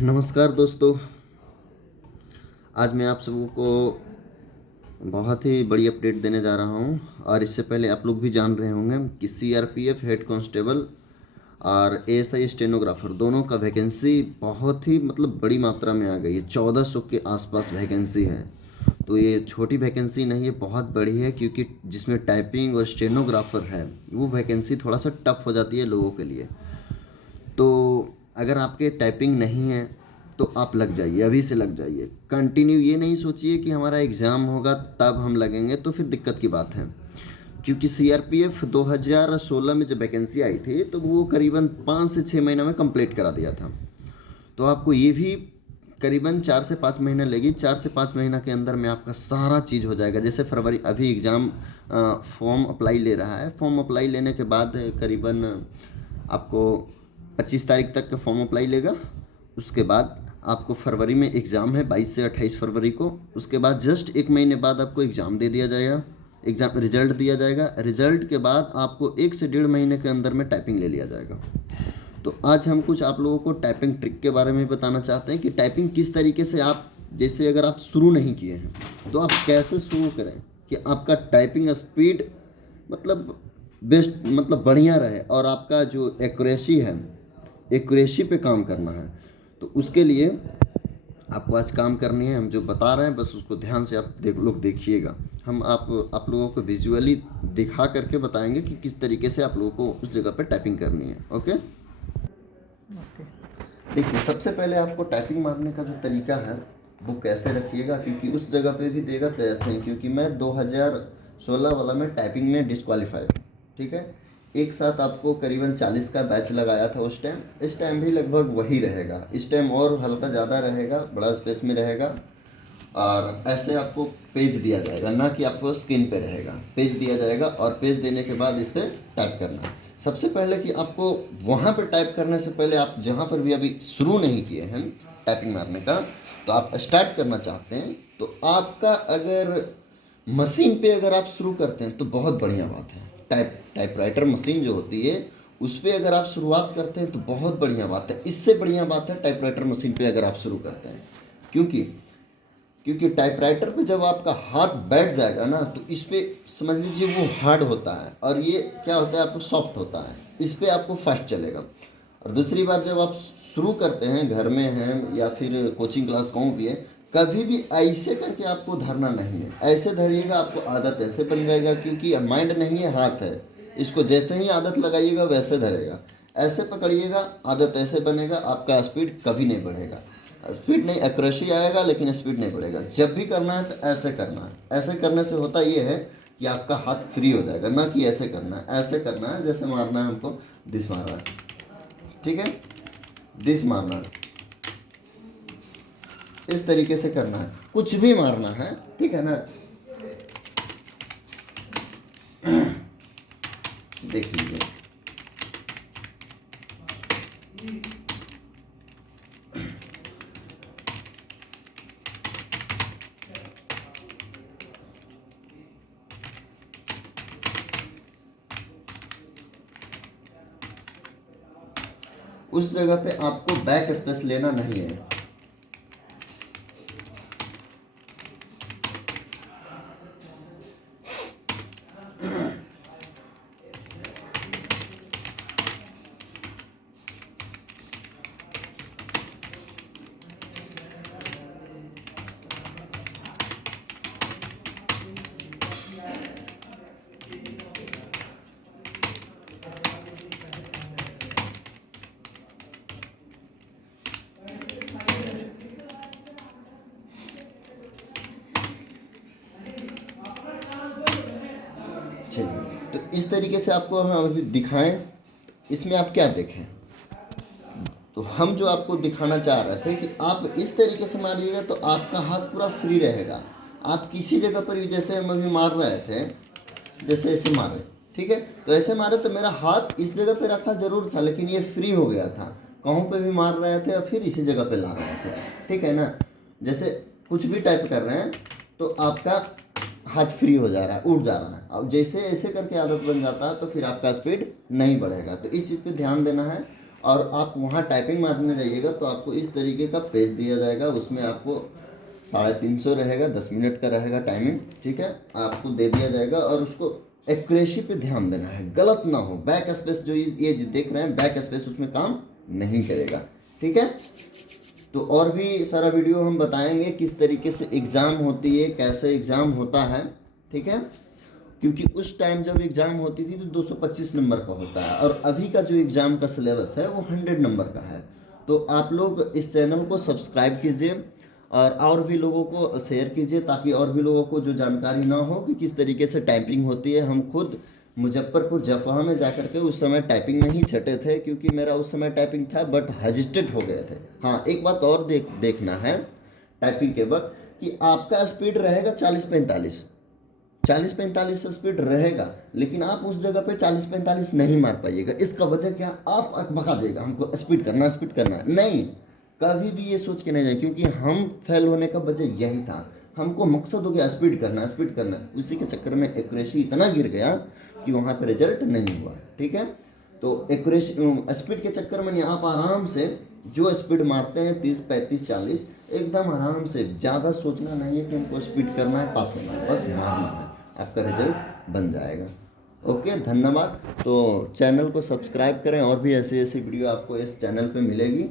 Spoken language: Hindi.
नमस्कार दोस्तों। आज मैं आप सबों को बहुत ही बड़ी अपडेट देने जा रहा हूं। और इससे पहले आप लोग भी जान रहे होंगे कि सीआरपीएफ हेड कांस्टेबल और एएसआई स्टेनोग्राफर दोनों का वैकेंसी बहुत ही बड़ी मात्रा में आ गई है। 1400 के आसपास वैकेंसी है। तो ये छोटी वैकेंसी नहीं है, बहुत बड़ी है, क्योंकि जिसमें टाइपिंग और स्टेनोग्राफर है वो वैकेंसी थोड़ा सा टफ हो जाती है लोगों के लिए। तो अगर आपके टाइपिंग नहीं है तो आप लग जाइए, अभी से लग जाइए कंटिन्यू। ये नहीं सोचिए कि हमारा एग्ज़ाम होगा तब हम लगेंगे, तो फिर दिक्कत की बात है। क्योंकि सीआरपीएफ 2016 में जब वैकेंसी आई थी तो वो करीबन 5 से 6 महीना में कंप्लीट करा दिया था। तो आपको ये भी करीबन 4 से 5 महीना लेगी। 4 से 5 महीना के अंदर में आपका सारा चीज़ हो जाएगा। जैसे फरवरी अभी एग्ज़ाम फॉर्म अप्लाई ले रहा है। फॉर्म अप्लाई लेने के बाद करीबन आपको 25 तारीख तक का फॉर्म अप्लाई लेगा। उसके बाद आपको फरवरी में एग्ज़ाम है, 22 से 28 फरवरी को। उसके बाद जस्ट 1 महीने बाद आपको एग्ज़ाम दे दिया जाएगा। एग्ज़ाम रिजल्ट दिया जाएगा। रिजल्ट के बाद आपको 1 से 1.5 महीने के अंदर में टाइपिंग ले लिया जाएगा। तो आज हम कुछ आप लोगों को टाइपिंग ट्रिक के बारे में बताना चाहते हैं कि टाइपिंग किस तरीके से आप, जैसे अगर आप शुरू नहीं किए हैं तो आप कैसे शुरू करें कि आपका टाइपिंग स्पीड मतलब बेस्ट बढ़िया रहे, और आपका जो एक्यूरेसी है, एक्यूरेसी पे काम करना है। तो उसके लिए आपको आज काम करनी है। हम जो बता रहे हैं बस उसको ध्यान से आप लोग देखिएगा। हम आप लोगों को विजुअली दिखा करके बताएंगे कि किस तरीके से आप लोगों को उस जगह पे टाइपिंग करनी है। ओके, देखिए सबसे पहले आपको टाइपिंग मारने का जो तरीका है वो कैसे रखिएगा, क्योंकि उस जगह पे भी देगा तो ऐसे ही, क्योंकि मैं 2016 वाला में टाइपिंग में डिस्क्वालीफाइड हूँ। ठीक है, एक साथ आपको करीबन 40 का बैच लगाया था उस टाइम। इस टाइम भी लगभग वही रहेगा। इस टाइम और हल्का ज़्यादा रहेगा, बड़ा स्पेस में रहेगा। और ऐसे आपको पेज दिया जाएगा, ना कि आपको स्क्रीन पे रहेगा। पेज दिया जाएगा और पेज देने के बाद इस पर टाइप करना है। सबसे पहले कि आपको वहाँ पे टाइप करने से पहले आप जहाँ पर भी अभी शुरू नहीं किए हैं टाइपिंग मारने का, तो आप स्टार्ट करना चाहते हैं, तो आपका अगर मशीन पे अगर आप शुरू करते हैं तो बहुत बढ़िया बात है। टाइपराइटर मशीन जो होती है उस पर अगर आप शुरुआत करते हैं तो बहुत बढ़िया बात है। इससे बढ़िया बात है टाइपराइटर मशीन पे अगर आप शुरू करते हैं। क्योंकि क्योंकि टाइपराइटर पे जब आपका हाथ बैठ जाएगा ना तो इस पे समझ लीजिए वो हार्ड होता है, और ये क्या होता है आपको सॉफ्ट होता है। इस पे आपको फास्ट चलेगा। और दूसरी बात, जब आप शुरू करते हैं, घर में हैं या फिर कोचिंग क्लास कहूँ भी है, कभी भी ऐसे करके आपको धरना नहीं है। ऐसे धरिएगा, आपको आदत ऐसे बन जाएगा, क्योंकि माइंड नहीं है, हाथ है। इसको जैसे ही आदत लगाइएगा वैसे धरेगा। ऐसे पकड़िएगा, आदत ऐसे बनेगा, आपका स्पीड कभी नहीं बढ़ेगा। स्पीड नहीं, एक्यूरेसी आएगा लेकिन स्पीड नहीं बढ़ेगा। जब भी करना है तो ऐसे करना है। ऐसे करने से होता ये है कि आपका हाथ फ्री हो जाएगा, ना कि ऐसे करना है। ऐसे करना है, जैसे मारना है हमको, दिस मारना है। ठीक है, दिस मारना है, इस तरीके से करना है। कुछ भी मारना है, ठीक है ना। देख लीजिए, उस जगह पे आपको बैक स्पेस लेना नहीं है। चलिए, तो इस तरीके से आपको हम अभी दिखाएं। इसमें आप क्या देखें, तो हम जो आपको दिखाना चाह रहे थे कि आप इस तरीके से मारिएगा तो आपका हाथ पूरा फ्री रहेगा। आप किसी जगह पर भी, जैसे हम अभी मार रहे थे, जैसे ऐसे मारे, ठीक है, तो ऐसे मारे तो मेरा हाथ इस जगह पे रखा जरूर था, लेकिन ये फ्री हो गया था। कहूँ पे भी मार रहे थे और फिर इसी जगह पे ला रहे थे। ठीक है ना। जैसे कुछ भी टाइप कर रहे हैं तो आपका हाथ फ्री हो जा रहा है, उठ जा रहा है। अब जैसे ऐसे करके आदत बन जाता है तो फिर आपका स्पीड नहीं बढ़ेगा। तो इस चीज़ पे ध्यान देना है। और आप वहाँ टाइपिंग मारने जाइएगा तो आपको इस तरीके का पेज दिया जाएगा, उसमें आपको 350 रहेगा, 10 मिनट का रहेगा टाइमिंग, ठीक है, आपको दे दिया जाएगा। और उसको एक्यूरेसी पे ध्यान देना है, गलत ना हो। बैक स्पेस जो ये देख रहे हैं, बैक स्पेस उसमें काम नहीं करेगा, ठीक है। तो और भी सारा वीडियो हम बताएंगे किस तरीके से एग्ज़ाम होती है, कैसे एग्ज़ाम होता है, ठीक है। क्योंकि उस टाइम जब एग्ज़ाम होती थी तो 225 नंबर का होता है, और अभी का जो एग्ज़ाम का सिलेबस है वो 100 नंबर का है। तो आप लोग इस चैनल को सब्सक्राइब कीजिए और भी लोगों को शेयर कीजिए, ताकि और भी लोगों को जो जानकारी ना हो कि किस तरीके से टाइपिंग होती है। हम खुद मुजफ्फरपुर जफहा में जाकर के उस समय टाइपिंग नहीं छटे थे, क्योंकि मेरा उस समय टाइपिंग था, बट हेजिटेट हो गए थे। हाँ, एक बात और देखना है टाइपिंग के वक्त कि आपका स्पीड रहेगा 40-45, 40-45 स्पीड रहेगा, लेकिन आप उस जगह पे 40-45 नहीं मार पाइएगा। इसका वजह क्या, आप अकबका जाएगा हमको स्पीड करना, स्पीड करना नहीं, कभी भी ये सोच के नहीं जाए, क्योंकि हम फेल होने का वजह यही था। हमको मकसद हो गया स्पीड करना, स्पीड करना, उसी के चक्कर में एक्यूरेसी इतना गिर गया कि वहाँ पे रिजल्ट नहीं हुआ, ठीक है। तो एक्यूरेसी स्पीड के चक्कर में नहीं, आप आराम से जो स्पीड मारते हैं 30, 35, 40, एकदम आराम से, ज़्यादा सोचना नहीं है कि हमको स्पीड करना है, पास होना है, बस मारना है, आपका रिजल्ट बन जाएगा। ओके, धन्यवाद। तो चैनल को सब्सक्राइब करें, और भी ऐसे ऐसे वीडियो आपको इस चैनल पे मिलेगी।